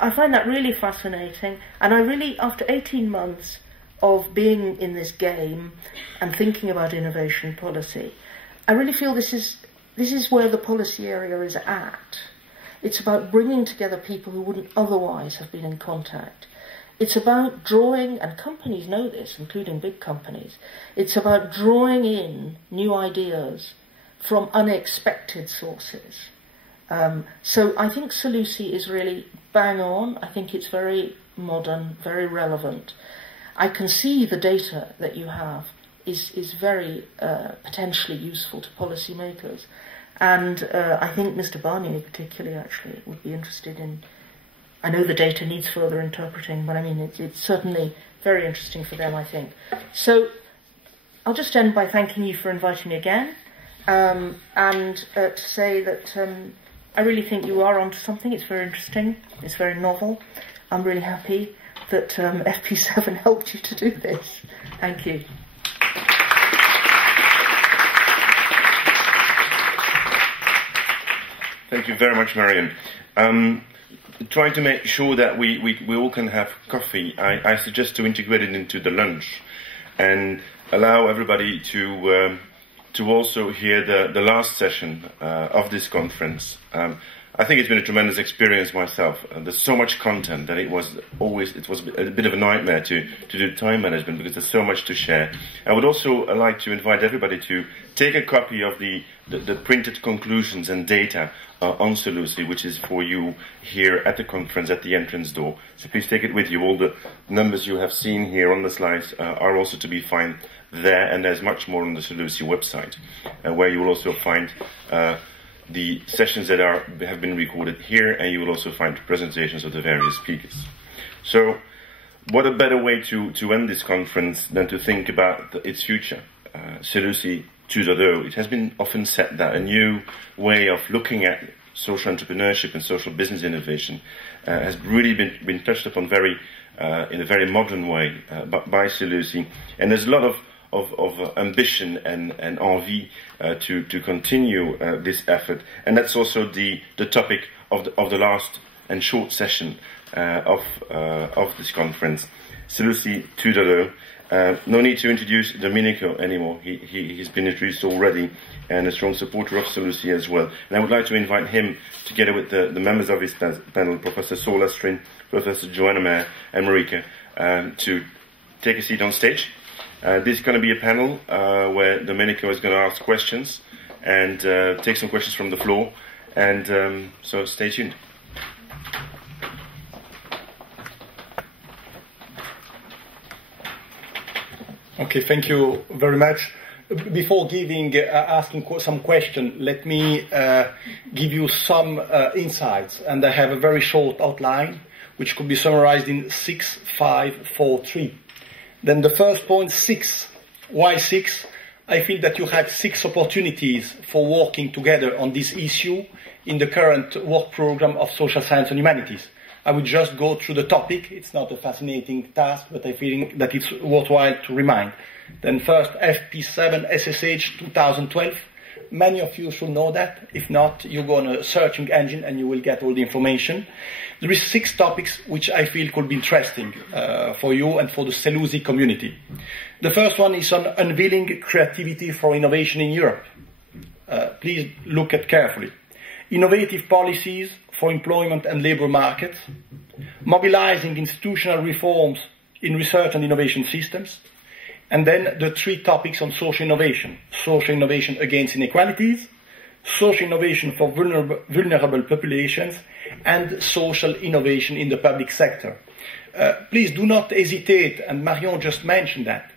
I find that really fascinating, and I really, after 18 months of being in this game and thinking about innovation policy, I really feel this is where the policy area is at. It's about bringing together people who wouldn't otherwise have been in contact. It's about drawing, and companies know this, including big companies, it's about drawing in new ideas from unexpected sources. So I think SELUSI is really bang on. I think it's very modern, very relevant. I can see the data that you have is very potentially useful to policymakers. And I think Mr. Barnier particularly actually would be interested in, I know the data needs further interpreting, but I mean it's certainly very interesting for them, I think. So I'll just end by thanking you for inviting me again, and to say that I really think you are onto something. It's very interesting, it's very novel. I'm really happy that FP7 helped you to do this. Thank you. Thank you very much, Marion. Trying to make sure that we all can have coffee, I suggest to integrate it into the lunch and allow everybody to also hear the last session of this conference. I think it's been a tremendous experience myself. There's so much content that it was a bit of a nightmare to do time management because there's so much to share. I would also like to invite everybody to take a copy of the printed conclusions and data on SELUSI, which is for you here at the conference at the entrance door. So please take it with you. All the numbers you have seen here on the slides are also to be found there, and there's much more on the SELUSI website, where you will also find the sessions that have been recorded here, and you will also find presentations of the various speakers. So what a better way to end this conference than to think about its future. SELUSI 2.0, it has been often said that a new way of looking at social entrepreneurship and social business innovation has really been touched upon in a very modern way by SELUSI, and there's a lot of ambition and envie to continue this effort, and that's also the topic of the last and short session of this conference, SELUSI 2.0. No need to introduce Domenico anymore. He's been introduced already, and a strong supporter of SELUSI as well. And I would like to invite him, together with the members of his panel, Professor Saul Estrin, Professor Joanna Mayer, and Marika, to take a seat on stage. This is going to be a panel where Domenico is going to ask questions and take some questions from the floor. And so stay tuned. Okay, thank you very much. Before asking some question, let me give you some insights, and I have a very short outline, which could be summarized in 6, 5, 4, 3. Then the first point, 6. Why 6? I feel that you have 6 opportunities for working together on this issue in the current work program of social science and humanities. I will just go through the topic. It's not a fascinating task, but I feel that it's worthwhile to remind. Then first, FP7 SSH 2012. Many of you should know that. If not, you go on a searching engine and you will get all the information. There is 6 topics which I feel could be interesting for you and for the SELUSI community. The first one is on unveiling creativity for innovation in Europe. Please look at carefully. Innovative policies for employment and labour markets, mobilizing institutional reforms in research and innovation systems, and then the 3 topics on social innovation against inequalities, social innovation for vulnerable populations, and social innovation in the public sector. Please do not hesitate, and Marion just mentioned that,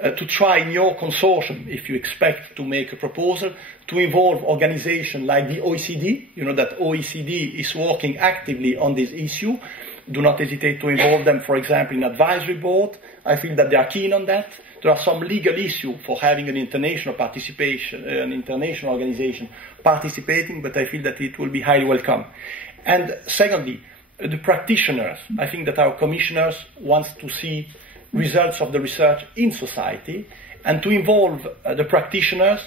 to try in your consortium, if you expect to make a proposal, to involve organizations like the OECD. You know that OECD is working actively on this issue. Do not hesitate to involve them, for example, in advisory board. I feel that they are keen on that. There are some legal issues for having an international participation, an international organization participating, but I feel that it will be highly welcome. And secondly, the practitioners. I think that our commissioners want to see results of the research in society, and to involve the practitioners.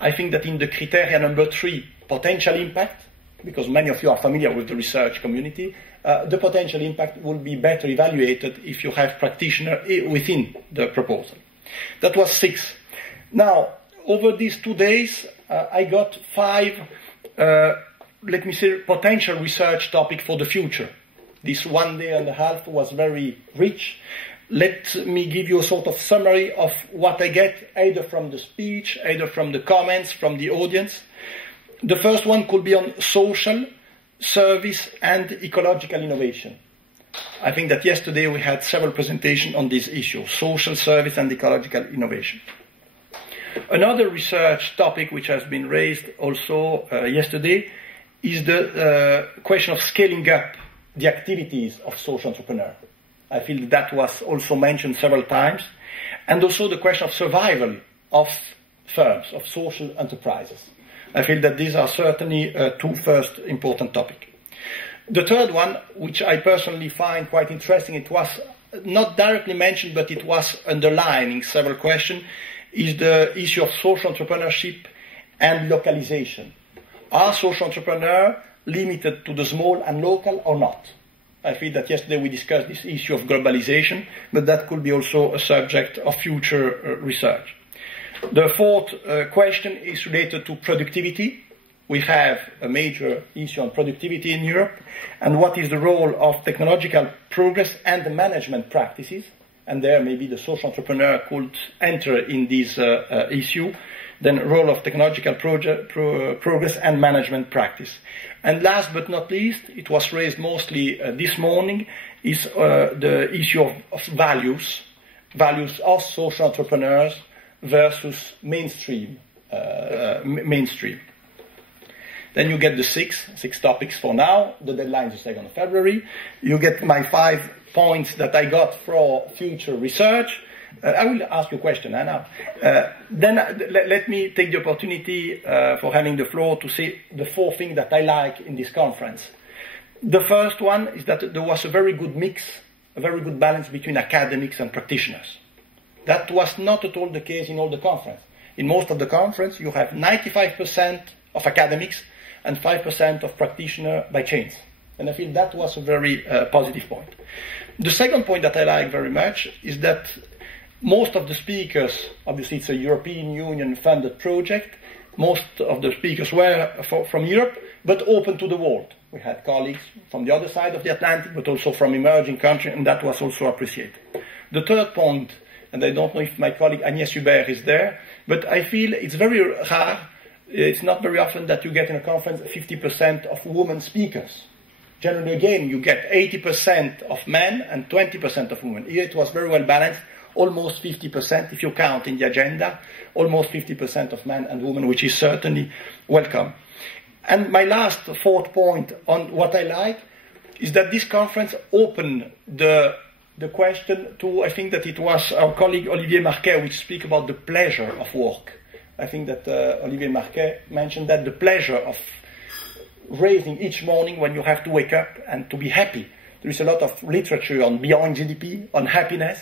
I think that in the criteria number 3, potential impact, because many of you are familiar with the research community, the potential impact will be better evaluated if you have practitioners within the proposal. That was 6. Now, over these 2 days, I got 5, let me say, potential research topics for the future. This 1 day and a half was very rich. Let me give you a sort of summary of what I get, either from the speech, either from the comments, from the audience. The first one could be on social, service, and ecological innovation. I think that yesterday we had several presentations on this issue, social, service, and ecological innovation. Another research topic which has been raised also yesterday is the question of scaling up the activities of social entrepreneurs. I feel that was also mentioned several times. And also the question of survival of firms, of social enterprises. I feel that these are certainly 2 first important topics. The third one, which I personally find quite interesting, it was not directly mentioned, but it was underlining several questions, is the issue of social entrepreneurship and localization. Are social entrepreneurs limited to the small and local or not? I feel that yesterday we discussed this issue of globalization, but that could be also a subject of future research. The fourth question is related to productivity. We have a major issue on productivity in Europe, and what is the role of technological progress and the management practices, and there maybe the social entrepreneur could enter in this issue, then role of technological progress and management practice. And last but not least, it was raised mostly this morning, is the issue of values of social entrepreneurs versus mainstream. Then you get the six topics for now. The deadline is the 2nd of February. You get my 5 points that I got for future research. I will ask you a question now. Then let me take the opportunity for having the floor to say the 4 things that I like in this conference. The first one is that there was a very good mix, a very good balance between academics and practitioners. That was not at all the case in all the conference. In most of the conference, you have 95% of academics and 5% of practitioners by chance. And I feel that was a very positive point. The second point that I like very much is that most of the speakers, obviously it's a European Union funded project, most of the speakers were from Europe, but open to the world. We had colleagues from the other side of the Atlantic, but also from emerging countries, and that was also appreciated. The third point, and I don't know if my colleague Agnès Hubert is there, but I feel it's very rare, it's not very often that you get in a conference 50% of women speakers. Generally, again, you get 80% of men and 20% of women. Here it was very well balanced, almost 50%, if you count in the agenda, almost 50% of men and women, which is certainly welcome. And my last 4th point on what I like is that this conference opened the question to, I think that it was our colleague Olivier Marquet, which speak about the pleasure of work. I think that Olivier Marquet mentioned that the pleasure of raising each morning when you have to wake up and to be happy. There is a lot of literature on beyond GDP, on happiness,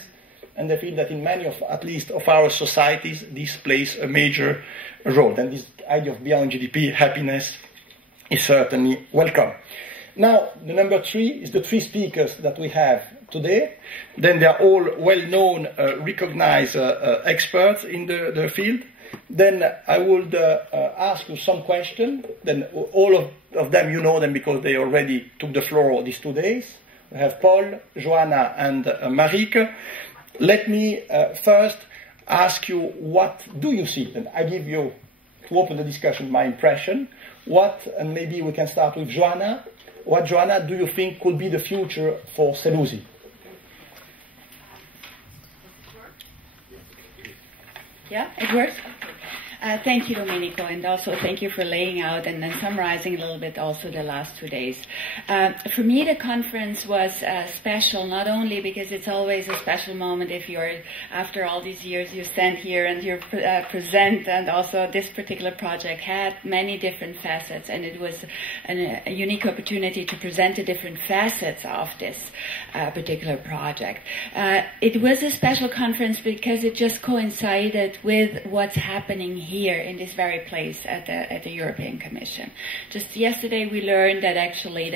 and I feel that in many of, at least of our societies, this plays a major role. And this idea of beyond GDP, happiness, is certainly welcome. Now, the number 3 is the 3 speakers that we have today. Then they are all well-known, recognized experts in the field. Then I would ask you some questions. Then all of them, you know them because they already took the floor these 2 days. We have Paul, Joanna, and Marieke. Let me first ask you, what do you see? And I give you, to open the discussion, my impression. And maybe we can start with Joanna. What, Joanna, do you think could be the future for SELUSI? Yeah, it works. Thank you, Domenico, and also thank you for laying out and then summarizing a little bit also the last 2 days. For me, the conference was special, not only because it's always a special moment if you're, after all these years, you stand here and you present, and also this particular project had many different facets, and it was a unique opportunity to present the different facets of this particular project. It was a special conference because it just coincided with what's happening here here in this very place at the European Commission. Just yesterday we learned that actually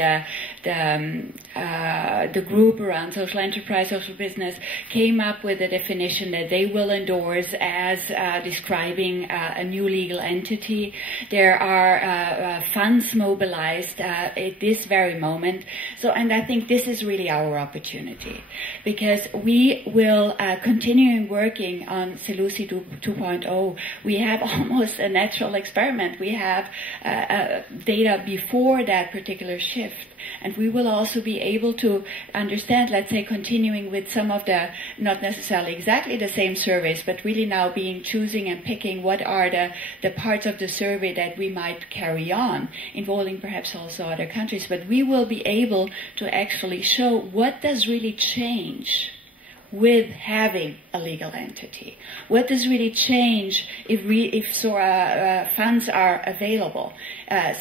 the group around social enterprise, social business came up with a definition that they will endorse as describing a new legal entity. There are funds mobilized at this very moment. So, and I think this is really our opportunity, because we will continue working on SELUSI 2.0. We have almost a natural experiment. We have data before that particular shift. And we will also be able to understand, let's say, continuing with some of the, not necessarily exactly the same surveys, but really now choosing and picking what are the parts of the survey that we might carry on, involving perhaps also other countries. But we will be able to actually show what does really change with having a legal entity. What does really change if funds are available?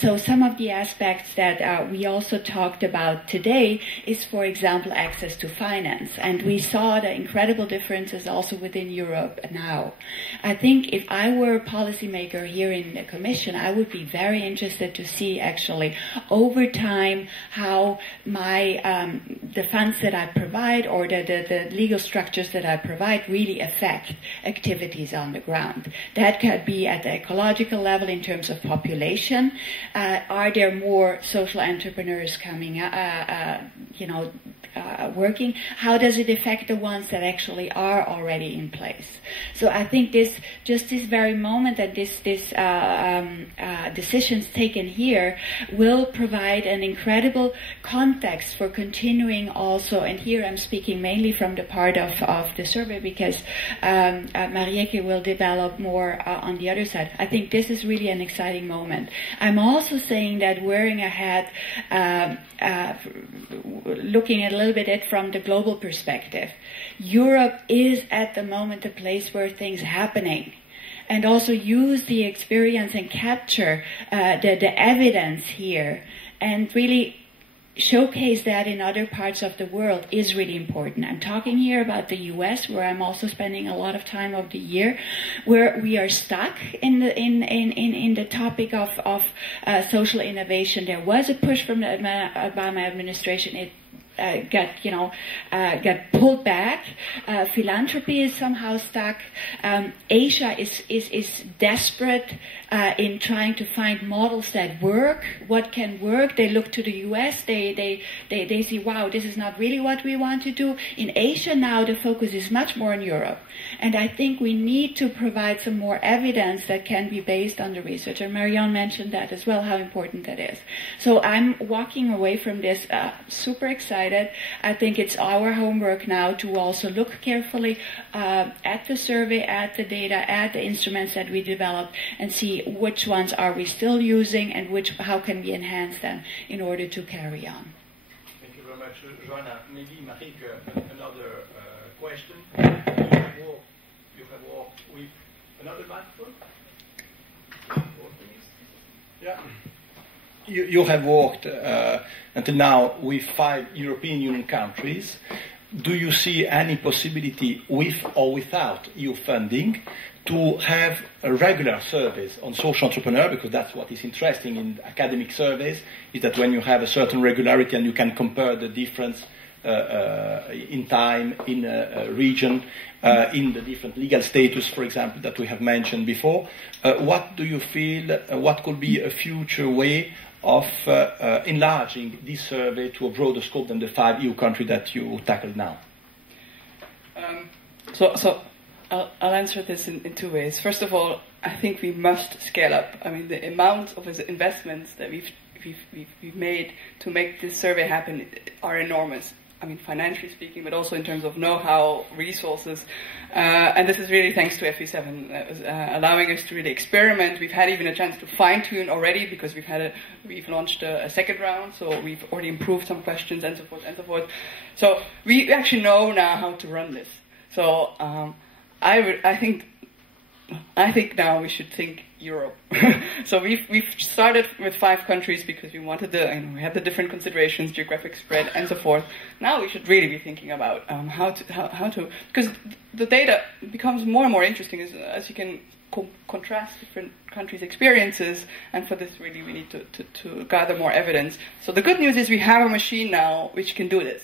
So some of the aspects that we also talked about today is, for example, access to finance. And we saw the incredible differences also within Europe now. I think if I were a policymaker here in the Commission, I would be very interested to see actually over time how the funds that I provide or the legal structures that I provide really affect activities on the ground. That could be at the ecological level in terms of population. Are there more social entrepreneurs coming, working? How does it affect the ones that actually are already in place? So I think this very moment that this decisions taken here will provide an incredible context for continuing also, and here I'm speaking mainly from the part of the survey, because Marieke will develop more on the other side. I think this is really an exciting moment. I'm also saying that wearing a hat, looking at a little bit at from the global perspective, Europe is at the moment a place where things are happening. And also use the experience and capture the evidence here, and really showcase that in other parts of the world is really important. I'm talking here about the US, where I'm also spending a lot of time of the year, where we are stuck in the topic of social innovation. There was a push from the Obama administration. It got pulled back. Philanthropy is somehow stuck. Asia is desperate in trying to find models that work. What can work? They look to the US. They see, wow, this is not really what we want to do. In Asia now, the focus is much more in Europe. And I think we need to provide some more evidence that can be based on the research. And Marianne mentioned that as well, how important that is. So I'm walking away from this super excited. I think it's our homework now to also look carefully at the survey, at the data, at the instruments that we developed, and see which ones are we still using and how can we enhance them in order to carry on. Thank you very much, Joanna. Maybe Marieke, another question. You have worked with another microphone? Yeah. You have worked until now with 5 European Union countries. Do you see any possibility, with or without EU funding, to have a regular surveys on social entrepreneur? Because that's what is interesting in academic surveys, is that when you have a certain regularity and you can compare the difference in time, in a region, in the different legal status, for example, that we have mentioned before. What do you feel, what could be a future way of enlarging this survey to a broader scope than the 5 EU countries that you tackled now? So I'll answer this in 2 ways. First of all, I think we must scale up. I mean, the amount of investments that we've made to make this survey happen are enormous. I mean, financially speaking, but also in terms of know-how, resources. And this is really thanks to FE7, allowing us to really experiment. We've had even a chance to fine-tune already, because we've launched a second round, so we've already improved some questions and so forth and so forth. So we actually know now how to run this. So I think now we should think Europe. So we've started with 5 countries because we wanted we had the different considerations, geographic spread, and so forth. Now we should really be thinking about how to, because the data becomes more and more interesting as you can contrast different countries' experiences, and for this really we need to gather more evidence. So the good news is we have a machine now which can do this.